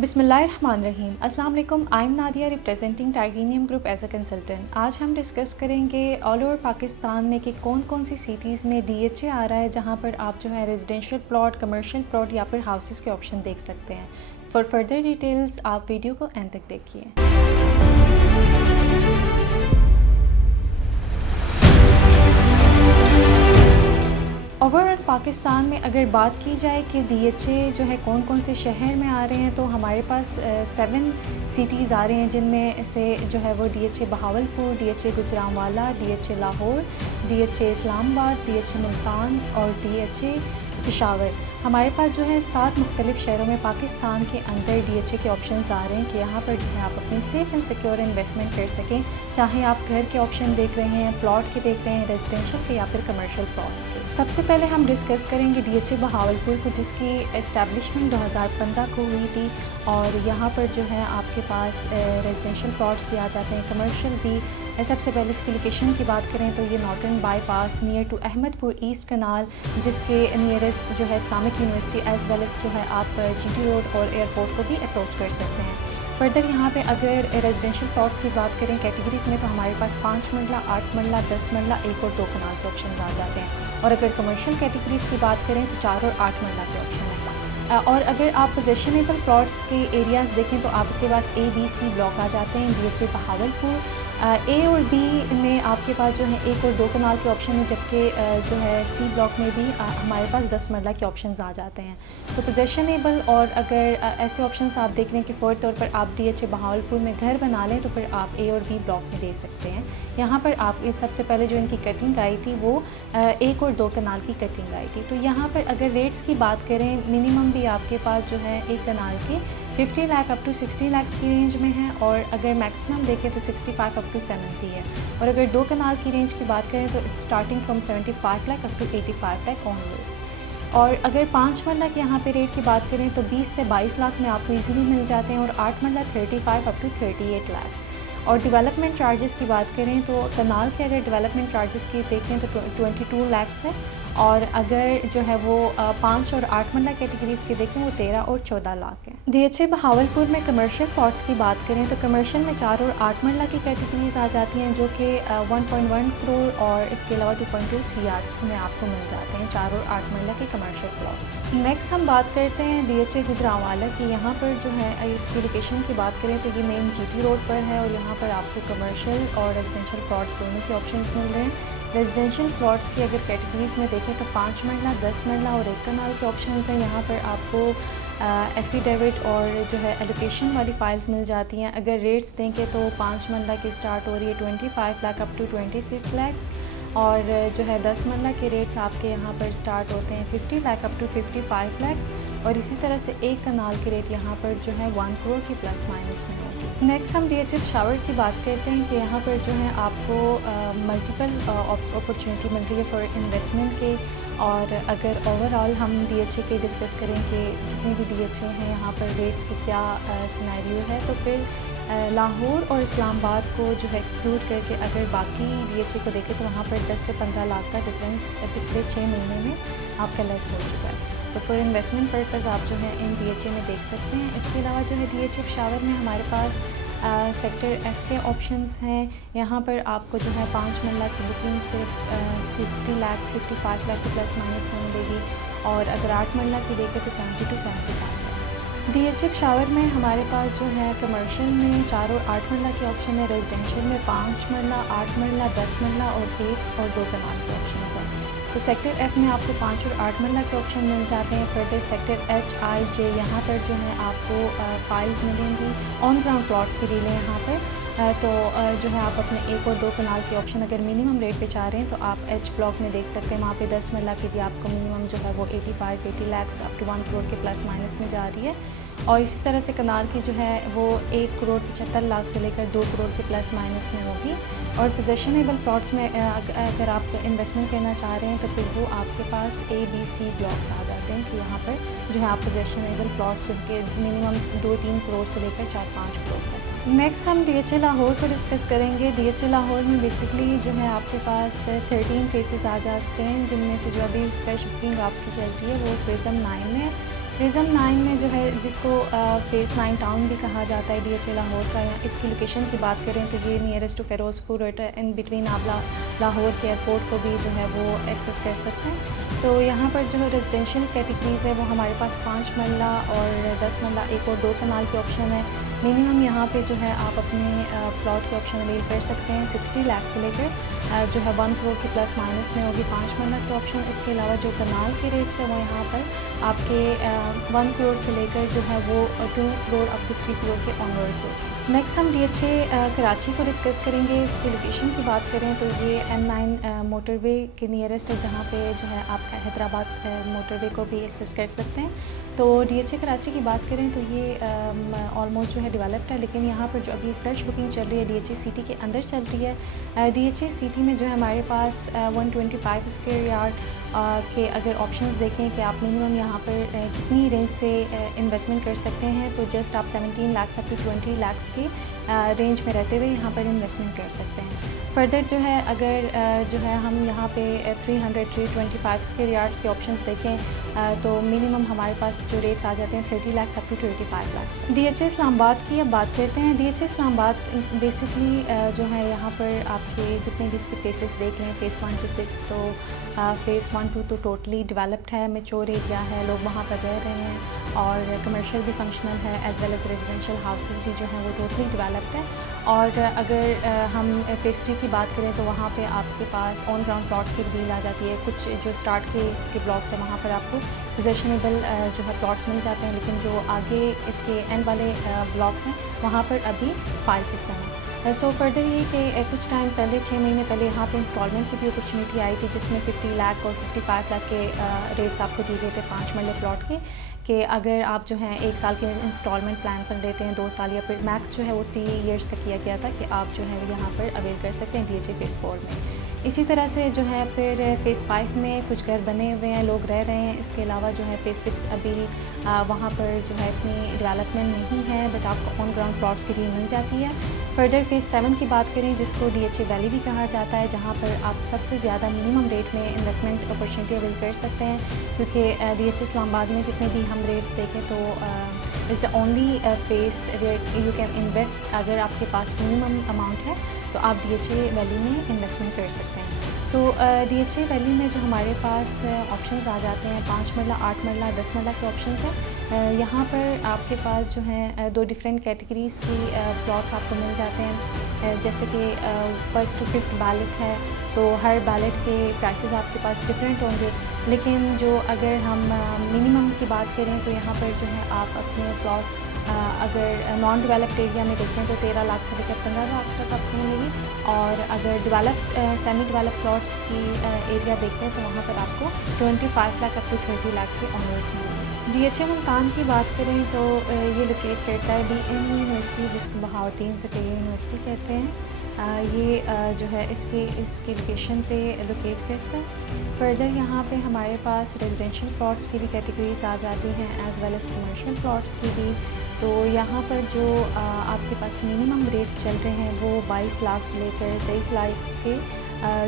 बिस्मिल्लाहिर्रहमानिर्रहीम। अस्सलाम वालेकुम। I am Nadia representing Titanium Group as a consultant. आज हम डिस्कस करेंगे ऑल ओवर पाकिस्तान में कि कौन कौन सी सिटीज़ में डीएचए आ रहा है जहाँ पर आप जो है रेजिडेंशियल प्लॉट, कमर्शियल प्लॉट या फिर हाउसेस के ऑप्शन देख सकते हैं। फॉर फर्दर डिटेल्स आप वीडियो को एंड तक देखिए। ओवरऑल पाकिस्तान में अगर बात की जाए कि डीएचए जो है कौन कौन से शहर में आ रहे हैं, तो हमारे पास 7 सिटीज़ आ रहे हैं, जिनमें से जो है वो DHA Bahawalpur, DHA Gujranwala, DHA Lahore, DHA Islamabad, DHA Multan और डीएचए पेशावर। हमारे पास जो है 7 मुख्तलिफ शहरों में पाकिस्तान के अंदर डीएचए के ऑप्शंस आ रहे हैं कि यहाँ पर जो है आप अपनी सेफ़ एंड सिक्योर इन्वेस्टमेंट कर सकें, चाहे आप घर के ऑप्शन देख रहे हैं, प्लॉट के देख रहे हैं, रेजिडेंशियल के या फिर कमर्शियल प्लॉट्स के। सबसे पहले हम डिस्कस करेंगे डीएचए बहावलपुर को, जिसकी इस्टेब्लिशमेंट 2015 को हुई थी और यहाँ पर जो है आपके पास रेजिडेंशियल प्लॉट्स भी आ जाते हैं, कमर्शियल भी। सबसे पहले इसकी लोकेशन की बात करें तो ये Norton bypass near to Ahmadpur east canal, जिसके नियरेस्ट जो है Islamic university as well as जो है आप जीटी रोड और एयरपोर्ट को भी अप्रोच कर सकते हैं। फर्दर यहाँ पे अगर रेजिडेंशियल प्लॉट्स की बात करें कैटेगरीज़ में, तो हमारे पास 5 मरला, 8 मरला, 10 मरला, 1 और 2 कनाल के ऑप्शन आ जाते हैं। और अगर कमर्शियल कैटेगरीज़ की बात करें तो 4 और 8 मरला के ऑप्शन है। और अगर आप पोजेशनेबल प्लॉट्स के एरियाज़ देखें तो आपके पास ए, बी, सी ब्लॉक आ जाते हैं डीएचए बहावलपुर। ए और बी में आपके पास जो है 1 और 2 कनाल के ऑप्शन है, जबकि जो है सी ब्लॉक में भी हमारे पास 10 मरला के ऑप्शंस आ जाते हैं। तो पोजेशनेबल और अगर ऐसे ऑप्शंस आप देख रहे हैं कि फ़ौर तौर पर आप डीएचए बहावलपुर में घर बना लें, तो फिर आप ए और बी ब्लॉक में दे सकते हैं। यहाँ पर आप सबसे पहले जो इनकी कटिंग आई थी वो 1 और 2 कनाल की कटिंग आई थी। तो यहाँ पर अगर रेट्स की बात करें, मिनिमम भी आपके पास जो है 1 कनाल के 50 लाख अप टू 60 लाख की रेंज में है, और अगर मैक्सिमम देखें तो 65 अप टू 70 है। और अगर 2 कनाल की रेंज की बात करें तो it's starting from 75 lakh up to 85 lakh onwards. और अगर 5 मरला के यहाँ पे रेट की बात करें तो 20 से 22 लाख में आपको इजीली मिल जाते हैं, और 8 मरला 35 अप टू 38 लाख। और डेवलपमेंट चार्जेस की बात करें तो कनाल के अगर डेवलपमेंट चार्जेस की देखें तो 22 लाख है, और अगर जो है वो 5 और 8 मरला कैटेगरीज़ के देखें वो 13 और 14 लाख हैं। डीएचए बहावलपुर में कमर्शियल प्लॉट्स की बात करें तो कमर्शियल में 4 और 8 मरला की कैटेगरीज़ आ जाती हैं, जो कि 1.1 करोड़ और इसके अलावा 2.2 CR में आपको मिल जाते हैं 4 और 8 मरला के कमर्शियल प्लॉट्स। नेक्स्ट हम बात करते हैं डीएचए गुजरांवाला की। यहाँ पर जो है इसकी लोकेशन की बात करें तो ये मेन जीटी रोड पर है, और यहाँ पर आपको कमर्शियल और रेजिडेंशियल प्लॉट्स दोनों के ऑप्शंस मिल रहे हैं। रेजिडेंशियल प्लॉट्स की अगर कैटेगरीज़ में देखें तो 5 मरला, 10 मरला और 1 कनाल के ऑप्शंस हैं। यहाँ पर आपको एफिडेविट और जो है एलोकेशन वाली फाइल्स मिल जाती हैं। अगर रेट्स देखें तो 5 मरला की स्टार्ट हो रही है 25 लाख अप टू 26 लाख, और जो है 10 मरला के रेट्स आपके यहाँ पर स्टार्ट होते हैं 50 लाख अप टू 55 लाख, और इसी तरह से 1 कनाल के रेट यहाँ पर जो है 1 करोड़ की प्लस माइनस में होती है। नेक्स्ट हम डीएचए पेशावर की बात करते हैं कि यहाँ पर जो है आपको मल्टीपल अपॉर्चुनिटी मिल रही है फॉर इन्वेस्टमेंट के। और अगर ओवरऑल हम डीएचए के डिस्कस करें कि जितने भी डीएचए हैं यहाँ पर रेट्स की क्या सिनेरियो है, तो फिर लाहौर और इस्लामाबाद को जो है एक्सक्लूड करके अगर बाकी डीएचए को देखें तो वहाँ पर 10 से 15 लाख का डिफरेंस पिछले 6 महीने में आपका लेस हो चुका है। तो फॉर इन्वेस्टमेंट पर्पज़ आप जो है इन डीएचए में देख सकते हैं। इसके अलावा जो है डीएचए पेशावर में हमारे पास सेक्टर एफ के ऑप्शंस हैं। यहाँ पर आपको जो है 5 मरला की बुकिंग से 50 लाख 55 लाख की प्लस माइनस में मिलेगी, और अगर 8 मरला की देखें तो 70 टू 75 लाख। डीएचए पेशावर में हमारे पास जो है कमर्शियल में 4 और 8 मरला के ऑप्शन है, रेजिडेंशियल में 5 मरला, 8 मरला, 10 मरला और 1 और 2 कनाल के ऑप्शन हैं। तो सेक्टर एफ में आपको 5 और 8 मरला के ऑप्शन मिल जाते हैं। फर्दर सेक्टर एच, आई, जे यहाँ पर जो है आपको फाइल्स मिलेंगी, ऑन ग्राउंड प्लॉट्स की डील है यहाँ पर। तो जो है आप अपने 1 और 2 कनाल के ऑप्शन अगर मिनिमम रेट पे चाह रहे हैं तो आप एच ब्लॉक में देख सकते हैं। वहाँ पे 10 मरला की भी आपको मिनिमम जो है वो 80 लाख अप टू 1 करोड़ के प्लस माइनस में जा रही है, और इसी तरह से कनाल की जो है वो 1 करोड़ 75 लाख से लेकर 2 करोड़ के प्लस माइनस में होगी। और पोजेशनेबल प्लॉट्स में अगर आप इन्वेस्टमेंट करना चाह रहे हैं तो फिर वो आपके पास ए, बी, सी ब्लॉक्स आ जाते हैं कि यहाँ पर जो है आप पोजेशनेबल प्लॉट्स जिनके मिनिमम 2-3 करोड़ से लेकर 4-5 करोड़ तक। नेक्स्ट हम डीएचए लाहौर को डिस्कस करेंगे। डीएचए लाहौर में बेसिकली जो है आपके पास 13 केसेस आ जाते हैं, जिनमें से जो अभी फ्रेश बुकिंग आपकी चल रही है वो प्रिज्म 9 में है। प्रिज्म 9 में जो है जिसको फ़ेज़ 9 टाउन भी कहा जाता है DHA लाहौर का, या इसकी लोकेशन की बात करें तो ये nearest to Ferozepur in between आप लाहौर के एयरपोर्ट को भी जो है वो एक्सेस कर सकते हैं। तो यहाँ पर जो है रेजिडेंशियल कैटेगरीज़ है वो हमारे पास 5 मरला और 10 मरला, एक और 2 कनाल के ऑप्शन है। मिनिमम यहाँ पे जो है आप अपने प्लॉट के ऑप्शन अवेल कर सकते हैं 60 लाख से लेकर जो है 1 करोड़ के प्लस माइनस में होगी 5 मरला के ऑप्शन। इसके अलावा जो कनाल के रेट्स हैं वो यहाँ पर आपके 1 करोड़ से लेकर जो है वो 2 करोड़ अप टू 3 करोड़ के ऑनवर्ड्स हो। नेक्स्ट हम DHA कराची को डिस्कस करेंगे। इसकी लोकेशन की बात करें तो ये M9 मोटरवे के नियरेस्ट है, जहाँ पे जो है आप हैदराबाद मोटरवे को भी एक्सेस कर सकते हैं। तो DHA कराची की बात करें तो ये ऑलमोस्ट जो है डेवलप्ड है, लेकिन यहाँ पर जो अभी फ्रेश बुकिंग चल रही है DHA सिटी के अंदर चल रही है। DHA सिटी में जो है हमारे पास 125 स्क्वायर यार्ड के अगर ऑप्शंस देखें कि आप मिनिमम यहाँ पर कितनी रेंज से इन्वेस्टमेंट कर सकते हैं, तो जस्ट आप 17 लाख अप टू 20 लाख की रेंज में रहते हुए यहाँ पर इन्वेस्टमेंट कर सकते हैं। फर्दर जो है अगर जो है हम यहाँ पे 325 स्क्वायर यार्ड्स के ऑप्शंस देखें तो मिनिमम हमारे पास जो रेट्स आ जाते हैं 30 lakh up to 25 lakh. DHA Islamabad की अब बात करते हैं। DHA इस्लामाबाद बेसिकली जो है यहाँ पर आपके जितने भी इसके फेसेस देख लें फ़ेज़ 1 to 6, तो फ़ेज़ 1 2 तो टोटली डेवलप्ड है, मैच्योर एरिया है, लोग वहाँ पर रह रहे हैं और कमर्शियल भी फंक्शनल है as well as residential houses भी जो हैं वो टोटली डेवलप्ड है। और अगर हम फ़ेज़ 3 की बात करें तो वहाँ पे आपके पास ऑन ग्राउंड प्लॉट्स की डील आ जाती है। कुछ जो स्टार्ट के इसके ब्लॉक्स हैं वहाँ पर आपको पोजेशनेबल जो है प्लॉट्स मिल जाते हैं, लेकिन जो आगे इसके एंड वाले ब्लॉक्स हैं वहाँ पर अभी फाइल सिस्टम है। सो फर्दर ये कि कुछ टाइम पहले 6 महीने पहले यहाँ पे इंस्टॉलमेंट की भी अपॉर्चुनिटी आई थी, जिसमें 50 लाख और 55 लाख के रेट्स आपको दिए गए थे 5 मरले प्लॉट के, कि अगर आप जो हैं 1 साल के इंस्टॉलमेंट प्लान पर लेते हैं 2 साल या फिर मैक्स जो है वो 3 इयर्स तक किया गया था कि आप जो है यहाँ पर अवेल कर सकते हैं DHA फ़ेज़ 4 में। इसी तरह से जो है फिर फ़ेज़ 5 में कुछ घर बने हुए हैं, लोग रह रहे हैं। इसके अलावा जो है फ़ेज़ 6 अभी वहाँ पर जो है इतनी डेवलपमेंट नहीं है, बट आपको ऑन ग्राउंड प्लॉट्स की डील मिल जाती है। फर्दर फ़ेज़ 7 की बात करें जिसको DHA वैली भी कहा जाता है, जहाँ पर आप सबसे ज़्यादा मिनिमम रेट में इन्वेस्टमेंट अपॉर्चुनिटी अवेल कर सकते हैं, क्योंकि DHA इस्लामाबाद में जितने भी हम रेट्स देखें तो is the only phase where you can invest. अगर आपके पास मिनिमम अमाउंट है तो आप DHA वैली में इन्वेस्टमेंट कर सकते हैं। सो DHA वैली में जो हमारे पास ऑप्शंस आ जाते हैं 5 मरला, 8 मरला, 10 मरला के ऑप्शंस हैं। यहाँ पर आपके पास जो है 2 डिफरेंट कैटेगरीज़ की प्लॉट्स आपको मिल जाते हैं, जैसे कि फर्स्ट टू फिफ्थ बैलेट है, तो हर बैलेट के प्राइसेस आपके पास डिफरेंट होंगे। लेकिन जो अगर हम मिनिमम की बात करें तो यहाँ पर जो है आप अपने प्लॉट अगर नॉन डेवलप्ड एरिया में देखें तो 13 लाख से लेकर 15 लाख तक आपको मिलेगी, और अगर डेवलप्ड सेमी डेवलप्ड प्लॉट्स की एरिया देखें तो वहाँ पर आपको 25 लाख अप टू 30 लाख के ऑनवर्ड्स मिलेंगे। DHA मुल्तान की बात करें तो ये लोकेट करता है BN यूनिवर्सिटी, जिसको बहाउद्दीन ज़करिया यूनिवर्सिटी कहते हैं। ये जो है इसकी लोकेशन पे लोकेट करता है। फर्दर यहाँ पे हमारे पास रेजिडेंशियल प्लॉट्स की भी कैटेगरीज आ जाती हैं as well as commercial plots की भी। तो यहाँ पर जो आपके पास मिनिमम रेट्स चल रहे हैं वो 22 लाख से लेकर 23 लाख के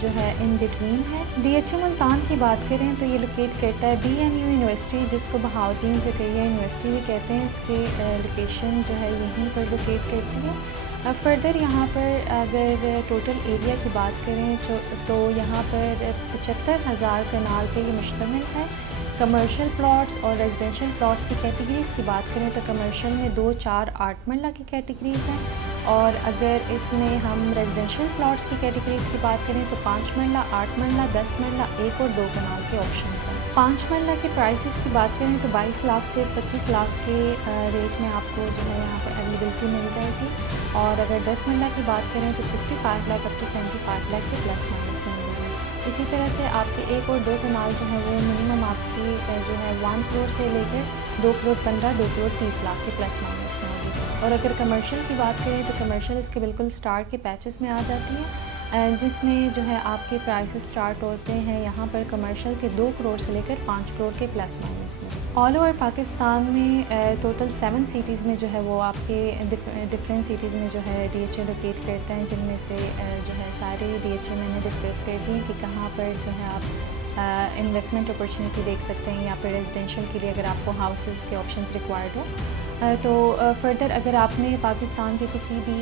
जो है इन बिटवीन है। DHA मुल्तान की बात करें तो ये लोकेट करता है BNU यूनिवर्सिटी, जिसको बहाउद्दीन ज़करिया यूनिवर्सिटी भी कहते हैं। इसके लोकेशन जो है यहीं पर लोकेट करती है। फर्दर यहाँ पर अगर टोटल एरिया की बात करें तो यहाँ पर 75,000 कनाल पे ये मुश्तमिल है। कमर्शियल प्लॉट्स और रेजिडेंशियल प्लॉट्स की कैटेगरीज़ की बात करें तो कमर्शियल में 2, 4, 8 मरला की कैटेगरीज़ हैं, और अगर इसमें हम रेजिडेंशियल प्लॉट्स की कैटेगरीज़ की बात करें तो 5 मरला, 8 मरला, 10 मरला, 1 और 2 कनाल के ऑप्शन हैं। 5 मरला के प्राइसेस की बात करें तो 22 लाख से 25 लाख के रेट में आपको जो है यहाँ पर अवेलेबिलिटी मिल जाएगी, और अगर 10 मरला की बात करें तो 65 लाख अप टू 75 लाख के प्लस माइनस में मिलेगी। इसी तरह से आपके 1 और 2 कनाल जो है वो मिनिमम आपकी जो है 1 करोड़ से लेकर 2 करोड़ 15, 2 करोड़ 30 लाख के प्लस माइनस में होगी। और अगर कमर्शियल की बात करें तो कमर्शियल इसके बिल्कुल स्टार्ट के पैचेस में आ जाती है, जिसमें जो है आपके प्राइसेस स्टार्ट होते हैं यहाँ पर कमर्शियल के 2 करोड़ से लेकर 5 करोड़ के प्लस माइनस में। ऑल ओवर पाकिस्तान में टोटल 7 सिटीज़ में जो है वो आपके डिफरेंट सिटीज़ में जो है DHA लोकेट करते हैं, जिनमें से जो है सारे DHA मैंने डिस्कस कर दी कि कहाँ पर जो है आप इन्वेस्टमेंट अपॉर्चुनिटी देख सकते हैं, या फिर रेजिडेंशियल के लिए अगर आपको हाउसेस के ऑप्शंस रिक्वायर्ड हो। तो फर्दर अगर आपने पाकिस्तान के किसी भी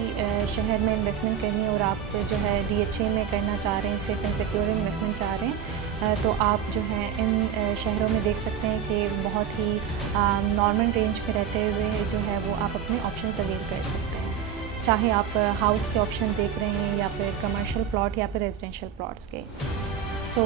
शहर में इन्वेस्टमेंट करनी है और आप जो है DHA में करना चाह रहे हैं, सेफ एंड सिक्योर इन्वेस्टमेंट चाह रहे हैं, तो आप जो है इन शहरों में देख सकते हैं कि बहुत ही नॉर्मल रेंज में रहते हुए जो है वो आप अपने ऑप्शंस अवेल कर सकते हैं, चाहे आप हाउस के ऑप्शन देख रहे हैं या फिर कमर्शियल प्लॉट या फिर रेजिडेंशियल प्लॉट्स के। सो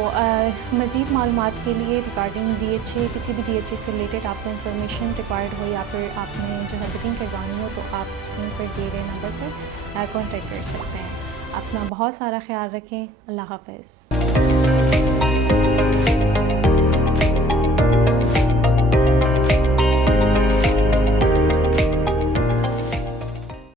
मज़ीद मालूमात के लिए रिगार्डिंग DHA, किसी भी DHA से रिलेटेड आपको इंफॉर्मेशन रिक्वायर्ड हो या फिर आपने जो है बुकिंग करवानी हो, तो आप स्क्रीन पर दिए गए नंबर पर कॉन्टेक्ट कर सकते हैं। अपना बहुत सारा ख्याल रखें। अल्लाह हाफ़िज़।